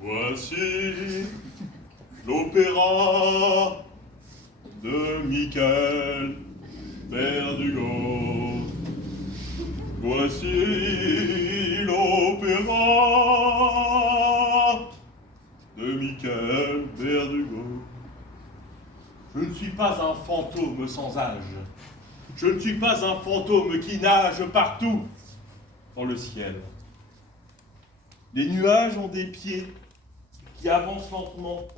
Voici l'opéra de Michael Verdugo. Voici l'opéra de Michael Verdugo. Je ne suis pas un fantôme sans âge. Je ne suis pas un fantôme qui nage partout dans le ciel. Les nuages ont des pieds qui avancent lentement.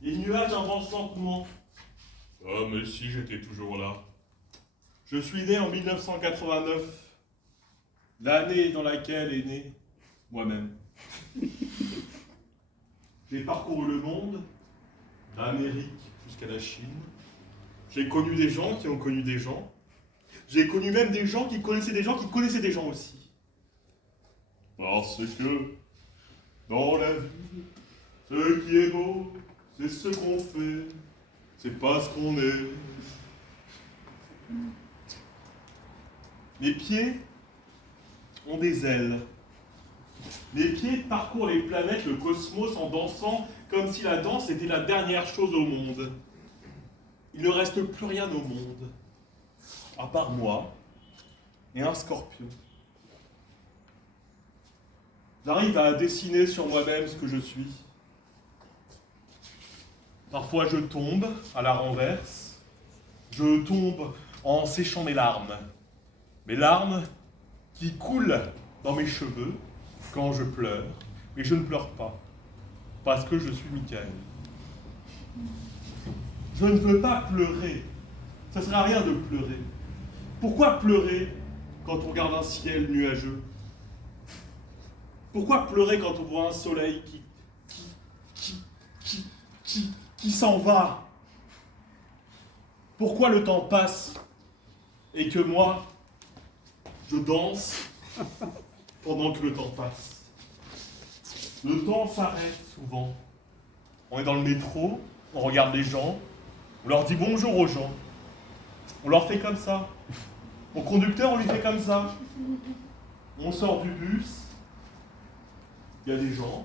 Les nuages avancent lentement. Ah, mais si j'étais toujours là. Je suis né en 1989, l'année dans laquelle est né moi-même. J'ai parcouru le monde, d'Amérique jusqu'à la Chine. J'ai connu des gens qui ont connu des gens. J'ai connu même des gens qui connaissaient des gens qui connaissaient des gens aussi. Parce que, dans la vie, ce qui est beau, c'est ce qu'on fait, c'est pas ce qu'on est. Mes pieds ont des ailes. Mes pieds parcourent les planètes, le cosmos en dansant comme si la danse était la dernière chose au monde. Il ne reste plus rien au monde, à part moi et un scorpion. J'arrive à dessiner sur moi-même ce que je suis. Parfois je tombe à la renverse. Je tombe en séchant mes larmes. Mes larmes qui coulent dans mes cheveux quand je pleure. Mais je ne pleure pas, parce que je suis Michael. Je ne veux pas pleurer. Ça ne sert à rien de pleurer. Pourquoi pleurer quand on regarde un ciel nuageux? Pourquoi pleurer quand on voit un soleil qui s'en va? Pourquoi le temps passe et que moi, je danse pendant que le temps passe? Le temps s'arrête souvent. On est dans le métro, on regarde les gens, on leur dit bonjour aux gens. On leur fait comme ça. Au conducteur, on lui fait comme ça. On sort du bus. Il y a des gens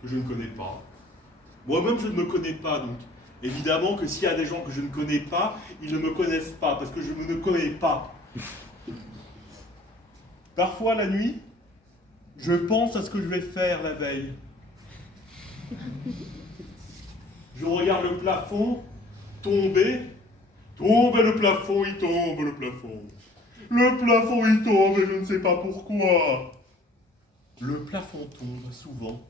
que je ne connais pas. Moi-même, je ne me connais pas, donc évidemment que s'il y a des gens que je ne connais pas, ils ne me connaissent pas, parce que je ne connais pas. Parfois, la nuit, je pense à ce que je vais faire la veille. Je regarde le plafond tomber. Tombe le plafond, il tombe le plafond. Le plafond, il tombe et je ne sais pas pourquoi. Le plafond tombe souvent.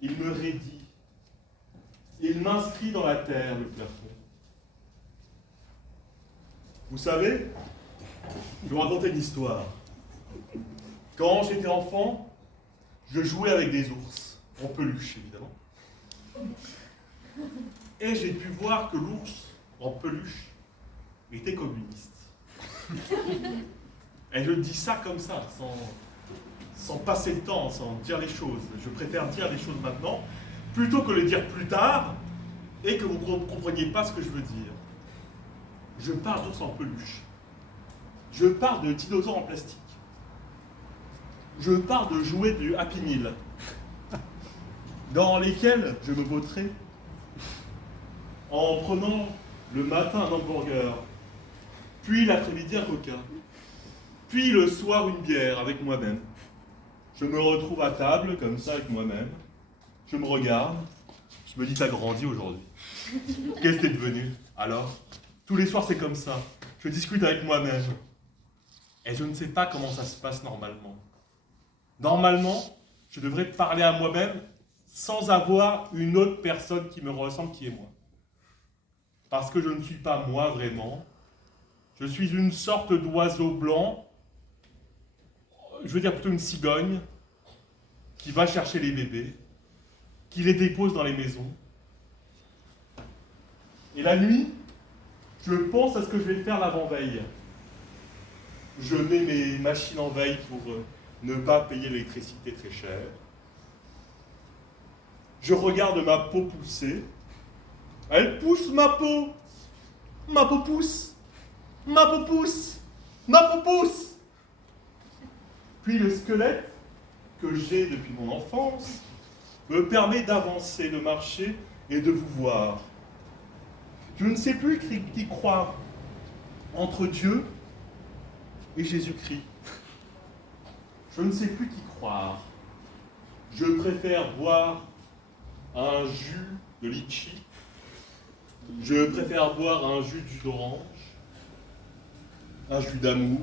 Il me raidit. Il m'inscrit dans la terre, le plafond. Vous savez, je vais vous raconter une histoire. Quand j'étais enfant, je jouais avec des ours, en peluche évidemment. Et j'ai pu voir que l'ours, en peluche, était communiste. Et je dis ça comme ça, sans passer le temps, sans dire les choses. Je préfère dire les choses maintenant, plutôt que les dire plus tard, et que vous ne compreniez pas ce que je veux dire. Je parle d'ours en peluche. Je parle de dinosaures en plastique. Je parle de jouets du Happy Meal, dans lesquels je me vautrais en prenant le matin un hamburger, puis l'après-midi un coca, puis le soir une bière avec moi-même. Je me retrouve à table, comme ça, avec moi-même. Je me regarde. Je me dis, t'as grandi aujourd'hui. Qu'est-ce que t'es devenu? Alors, tous les soirs, c'est comme ça. Je discute avec moi-même. Et je ne sais pas comment ça se passe normalement. Normalement, je devrais parler à moi-même sans avoir une autre personne qui me ressemble, qui est moi. Parce que je ne suis pas moi vraiment. Je suis une sorte d'oiseau blanc, je veux dire plutôt une cigogne, qui va chercher les bébés, qui les dépose dans les maisons. Et la nuit, je pense à ce que je vais faire l'avant-veille. Je mets mes machines en veille pour ne pas payer l'électricité très cher. Je regarde ma peau pousser. Elle pousse ma peau. Ma peau pousse. Ma peau pousse. ma pousse. Puis le squelette, que j'ai depuis mon enfance, me permet d'avancer, de marcher et de vous voir. Je ne sais plus qui croire entre Dieu et Jésus-Christ. Je ne sais plus qui croire. Je préfère boire un jus de litchi. Je préfère boire un jus d'orange, un jus d'amour.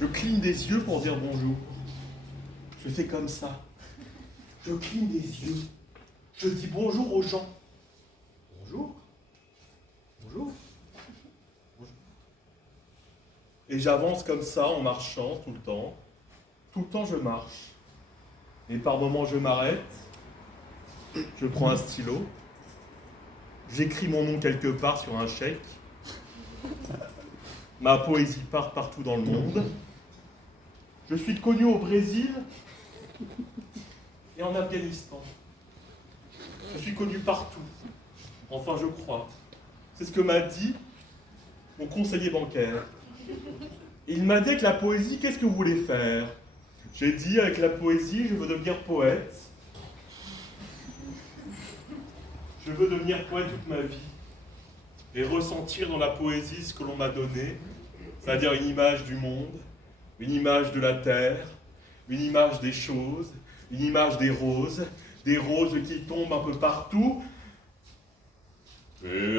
Je cligne des yeux pour dire bonjour. Je fais comme ça. Je cligne des yeux. Je dis bonjour aux gens. Bonjour. Bonjour. Bonjour. Et j'avance comme ça en marchant tout le temps. Tout le temps je marche. Et par moments je m'arrête. Je prends un stylo. J'écris mon nom quelque part sur un chèque. Ma poésie part partout dans le monde. Je suis connu au Brésil et en Afghanistan. Je suis connu partout. Enfin, je crois. C'est ce que m'a dit mon conseiller bancaire. Et il m'a dit avec la poésie, qu'est-ce que vous voulez faire? J'ai dit, avec la poésie, je veux devenir poète. Je veux devenir poète toute ma vie et ressentir dans la poésie ce que l'on m'a donné, c'est-à-dire une image du monde, une image de la terre, une image des choses, une image des roses qui tombent un peu partout. Et